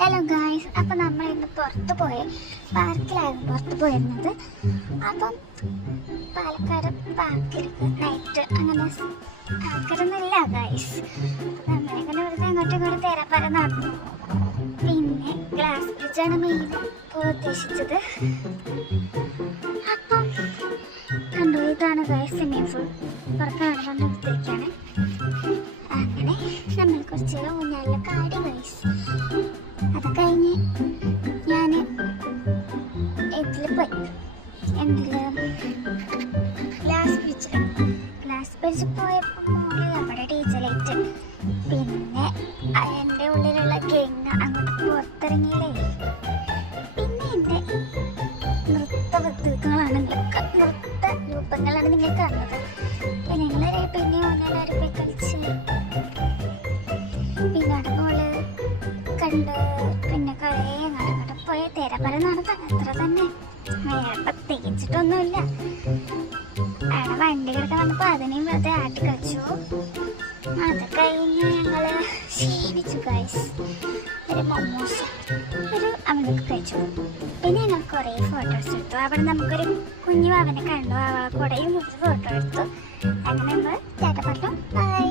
Hello guys, അപ്പം നമ്മൾ ഇന്ന് പാർക്കിലായിരുന്നു പുറത്ത് പോയിരുന്നത്. അപ്പം പാലക്കാട് പാർക്കിലേക്ക് നൈറ്റ് അങ്ങനെ ആൾക്കാരൊന്നുമില്ല ഗായ്സ്. നമ്മളിങ്ങനെ വെറുതെ അങ്ങോട്ടും ഇങ്ങോട്ടും തേരാപ്പാര നടന്നു. പിന്നെ ഗ്ലാസ് ബ്രിഡ്ജാണ് മെയിൻ ഉദ്ദേശിച്ചത്. അപ്പം കണ്ടു, ഇതാണ് ഗായ്സ് സ്വിമ്മിങ് പൂൾ. പുറത്ത് നടന്നു നിർത്തിയിരിക്കുകയാണ്. അങ്ങനെ നമ്മൾ കുറച്ച് ഊഞ്ഞാലിലൊക്കെ ആടി ഗായ്സ്. അത് കഴിഞ്ഞ് ഞാൻ ഇതിൽ പോയി, ഗ്ലാസ് ബ്രിഡ്ജ് പോയപ്പോൾ നമ്മുടെ ടീച്ചറേറ്റ് പിന്നെ എൻ്റെ ഉള്ളിലുള്ള ഗെങ് അങ്ങോട്ട് പുറത്തിറങ്ങിയില്ലേ. പിന്നെ എൻ്റെ നൃത്ത രൂപങ്ങളാണ് നിങ്ങൾ കാണുന്നത്. ഞങ്ങൾ പിന്നെ ഊഞ്ഞാലാടി പോയി കളിച്ച് പിന്നെ അവിടെ കണ്ട് പിന്നെ കുറേ അങ്ങോട്ട് പോയ തേരപ്പര നടന്ന അത്ര തന്നെ. വേറെ പ്രത്യേകിച്ചിട്ടൊന്നുമില്ല. അവിടെ വണ്ടികളൊക്കെ വന്നപ്പോൾ അതിനെയും വെറുതെ ആട്ടി കളിച്ചു. അത് കഴിഞ്ഞ് ഞങ്ങൾ ക്ഷീണിച്ചു ഗൈസ്. ഒരു മൊമോസ് അവനൊക്കെ കഴിച്ചു. പിന്നെ ഞങ്ങൾ കുറേ ഫോട്ടോസ് എടുത്തു. അവിടെ നമുക്കൊരു കുഞ്ഞു അവനെ കണ്ടു. അവളെ കൂടെയും ഫോട്ടോ എടുത്തു. അങ്ങനെ നമ്മൾ ടാറ്റ പറഞ്ഞു. ബൈ.